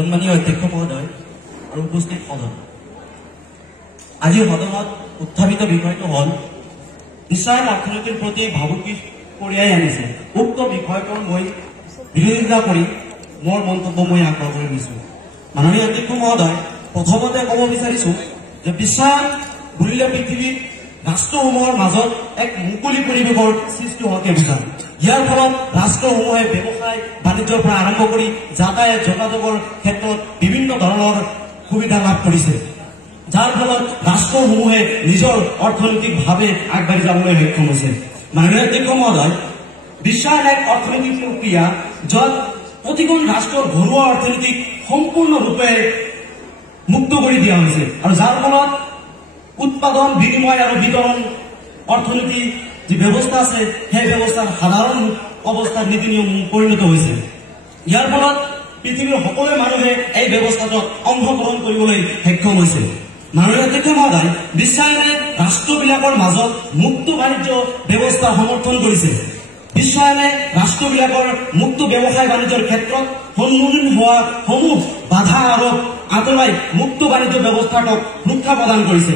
সন্মানীয় অধ্যক্ষ মহোদয় আৰু উপস্থিত সদন, আজিৰ সদনত উত্থাপিত বিষয়টো হ'ল বিশ্বায়ন অৰ্থনীতিৰ প্ৰতি ভাবুকি কঢ়িয়াই আনিছে। উক্ত বিষয়টোৰ মই বিৰোধিতা কৰি মোৰ মন্তব্য মই আগবঢ়াব বিচাৰিছোঁ। মাননীয় অধ্যক্ষ মহোদয়, প্ৰথমতে ক'ব বিচাৰিছোঁ যে বিশ্বায়ন বুলিলে পৃথিৱীত ৰাষ্ট্ৰসমূহৰ মাজত এক মুকলি পৰিৱেশৰ সৃষ্টি হোৱাকে বুজায়। ইয়াৰ ফলত ৰাষ্ট্ৰসমূহে ব্যৱসায় বাণিজ্যৰ পৰা আৰম্ভ কৰি যাতায়াত যোগাযোগৰ ক্ষেত্ৰত বিভিন্ন ধৰণৰ সুবিধা লাভ কৰিছে, যাৰ ফলত ৰাষ্ট্ৰসমূহে নিজৰ অৰ্থনৈতিকভাৱে আগবাঢ়ি যাবলৈ সক্ষম হৈছে। মাননীয় অধ্যক্ষ মহোদয়, বিশ্বায়ন এক অৰ্থনৈতিক প্ৰক্ৰিয়া য'ত প্ৰতিখন ৰাষ্ট্ৰৰ ঘৰুৱা অৰ্থনীতিক সম্পূৰ্ণৰূপে মুক্ত কৰি দিয়া হৈছে আৰু যাৰ ফলত উৎপাদন, বিনিময় আৰু বিতৰণ অৰ্থনীতি যি ব্যৱস্থা আছে সেই ব্যৱস্থাৰ সাধাৰণ অৱস্থাৰ নীতি নিয়ম পৰিণত হৈছে। ইয়াৰ ফলত পৃথিৱীৰ সকলো মানুহে এই ব্যৱস্থাটোত অংশগ্ৰহণ কৰিবলৈ সক্ষম হৈছে। মাননীয় অধ্যক্ষ মহোদয়, বিশ্বায়নে ৰাষ্ট্ৰবিলাকৰ মাজত মুক্ত বাণিজ্য ব্যৱস্থা সমৰ্থন কৰিছে। বিশ্বায়নে ৰাষ্ট্ৰবিলাকৰ মুক্ত ব্যৱসায় বাণিজ্যৰ ক্ষেত্ৰত সন্মুখীন হোৱা সমূহ বাধা আৰোপ আঁতৰাই মুক্ত বাণিজ্য ব্যৱস্থাটোক সুৰক্ষা প্ৰদান কৰিছে।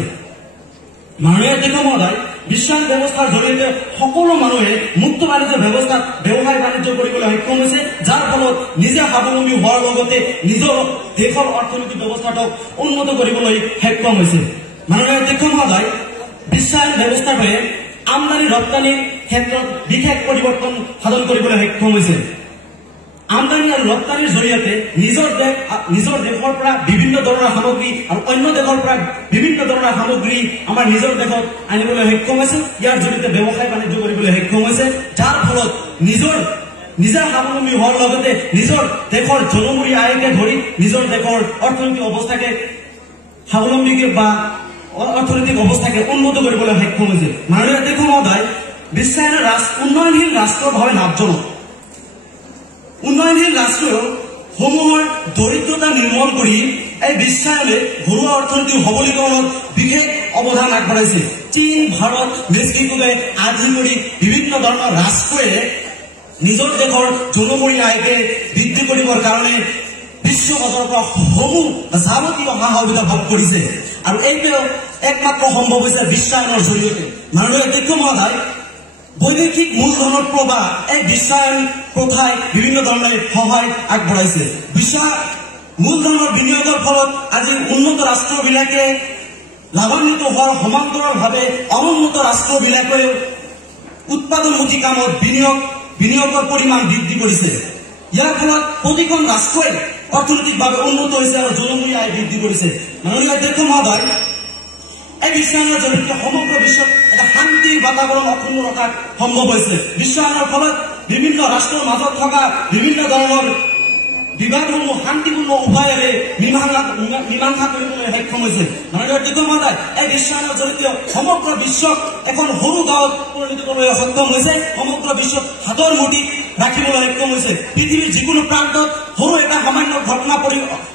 মাননীয় অধ্যক্ষ মহোদয়, বিশ্বায়ন ব্যৱস্থাৰ জৰিয়তে সকলো মানুহে মুক্ত বাণিজ্য ব্যৱস্থাত ব্যৱসায় বাণিজ্য কৰিবলৈ সক্ষম হৈছে, যাৰ ফলত নিজে স্বাৱলম্বী হোৱাৰ লগতে নিজৰ দেশৰ অৰ্থনৈতিক ব্যৱস্থাটোক উন্নত কৰিবলৈ সক্ষম হৈছে। মাননীয় অধ্যক্ষ মহোদয়, বিশ্বায়ন ব্যৱস্থাটোৱে আমদানি ৰপ্তানিৰ ক্ষেত্ৰত বিশেষ পৰিৱৰ্তন সাধন কৰিবলৈ সক্ষম হৈছে। আমদানি আৰু ৰপ্তানিৰ জৰিয়তে নিজৰ দেশৰ পৰা বিভিন্ন ধৰণৰ সামগ্ৰী আৰু অন্য দেশৰ পৰা বিভিন্ন ধৰণৰ সামগ্ৰী আমাৰ নিজৰ দেশত আনিবলৈ সক্ষম হৈছে। ইয়াৰ জৰিয়তে ব্যৱসায় বাণিজ্য কৰিবলৈ সক্ষম হৈছে, যাৰ ফলত নিজে স্বাৱলম্বী হোৱাৰ লগতে নিজৰ দেশৰ জনমূৰি আয়কে ধৰি নিজৰ দেশৰ অৰ্থনৈতিক অৱস্থাকে স্বাৱলম্বী বা অৰ্থনৈতিক অৱস্থাকে উন্নত কৰিবলৈ সক্ষম হৈছে। মাননীয় অধ্যক্ষ মহোদয়, বিশ্বায়ন উন্নয়নশীল ৰাষ্ট্ৰৰ বাবে লাভজনক। উন্নয়নশীল ৰাষ্ট্ৰসমূহৰ দৰিদ্ৰতা নিৰ্মূল কৰি এই বিশ্বায়নে ঘৰুৱা অৰ্থনীতিৰ সবলীকৰণত বিশেষ অৱদান আগবঢ়াইছে। চীন, ভাৰত, মেক্সিকোকে আদি কৰি বিভিন্ন ধৰণৰ ৰাষ্ট্ৰই নিজৰ দেশৰ জনমূৰি আয়কে বৃদ্ধি কৰিবৰ কাৰণে বিশ্ব বজাৰৰ পৰা সমূহ যাৱতীয় সা সুবিধা ভোগ কৰিছে আৰু এইটো একমাত্ৰ সম্ভৱ হৈছে বিশ্বায়নৰ জৰিয়তে। মাননীয় অধ্যক্ষ মহোদয়, বৈদেশিক মূলধনৰ প্ৰবাহ এই বিশ্বায়ন প্ৰথাই বিভিন্ন ধৰণে সহায় আগবঢ়াইছে। মূলধনৰ বিনিয়োগৰ ফলত আজি উন্নত ৰাষ্ট্ৰবিলাকে লাভান্বিত হোৱাৰ সমান্তৰালভাৱে অনুন্নত ৰাষ্ট্ৰবিলাকেও উৎপাদনমুখী কামত বিনিয়োগৰ পৰিমাণ বৃদ্ধি কৰিছে। ইয়াৰ ফলত প্ৰতিখন ৰাষ্ট্ৰই অৰ্থনৈতিকভাৱে উন্নত হৈছে আৰু জনমূৰি আয় বৃদ্ধি কৰিছে। মাননীয় অধ্যক্ষ মহোদয়, এই বিশ্বায়নৰ জৰিয়তে সমগ্ৰ বিশ্বত এটা শান্তিৰ বাতাবৰণ অক্ষুণ্ণ ৰখাত সম্ভৱ হৈছে। বিশ্বায়নৰ ফলত বিভিন্ন ৰাষ্ট্ৰৰ মাজত থকা বিভিন্ন ধৰণৰ বিবাদসমূহ শান্তিপূৰ্ণ উপায়েৰে মীমাংসা কৰিবলৈ সক্ষম হৈছে। মাননীয় অধ্যক্ষ মহোদয়, এই বিশ্বায়নৰ জৰিয়তে সমগ্ৰ বিশ্বক এখন সৰু গাঁৱত পৰিণত কৰিবলৈ সক্ষম হৈছে, সমগ্ৰ বিশ্বক হাতৰ মুঠিত ৰাখিবলৈ সক্ষম হৈছে। পৃথিৱীৰ যিকোনো প্ৰান্তত সৰু এটা সামান্য ঘটনা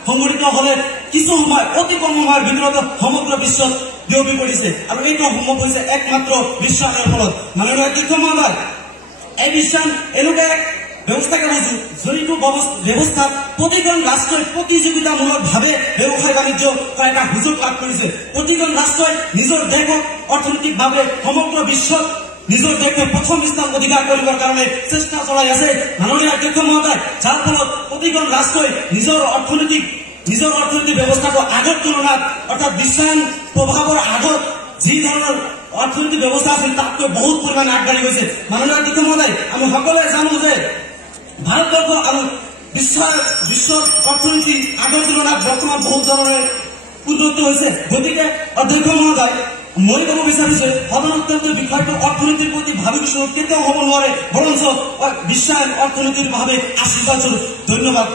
সংঘটিত হলে কিছু সময়, অতি কম সময়ৰ ভিতৰত সমগ্ৰ বিশ্বত বিয়পি পৰিছে আৰু এইটো সম্ভৱ হৈছে একমাত্ৰ বিশ্বায়নৰ ফলত। মাননীয় অধ্যক্ষ মহোদয়, এই বিশ্বায়ন এনেকুৱা এক ব্যৱস্থাকে বুজো যিটো ব্যৱস্থাত প্ৰতিজন ৰাষ্ট্ৰই প্ৰতিযোগিতামূলকভাৱে ব্যৱসায় বাণিজ্য কৰা এটা সুযোগ লাভ কৰিছে। প্ৰতিজন ৰাষ্ট্ৰই নিজৰ দেশক অৰ্থনৈতিকভাৱে সমগ্ৰ বিশ্বত নিজৰ দেশে প্ৰথম স্থান অধিকাৰ কৰিবৰ কাৰণে চেষ্টা চলাই আছে। মাননীয় অধ্যক্ষ মহোদয়, যাৰ ফলত প্ৰতিজন ৰাষ্ট্ৰই নিজৰ অৰ্থনৈতিক ব্যৱস্থাটো আগৰ তুলনাত অৰ্থাৎ বিশ্বায়ন প্ৰভাৱৰ আগত যি ধৰণৰ অৰ্থনৈতিক ব্যৱস্থা আছিল তাতকৈ বহুত পৰিমাণে আগবাঢ়ি গৈছে। মাননীয় অধ্যক্ষ মহোদয়, আমি সকলোৱে জানো যে ভাৰতবৰ্ষ আৰু বিশ্বৰ অৰ্থনীতি আগৰ তুলনাত বৰ্তমান বহুত ধৰণে উন্নত হৈছে। গতিকে অধ্যক্ষ মহোদয়, মই ক'ব বিচাৰিছো সদনত বিষয়টো অৰ্থনীতিৰ প্ৰতি ভাবি কেতিয়াও হ'ব নোৱাৰে, বৰঞ্চ বিশ্বায়ন অৰ্থনীতিৰ ভাৱে আশীৰ্বাদ স্বৰূপ। ধন্যবাদ।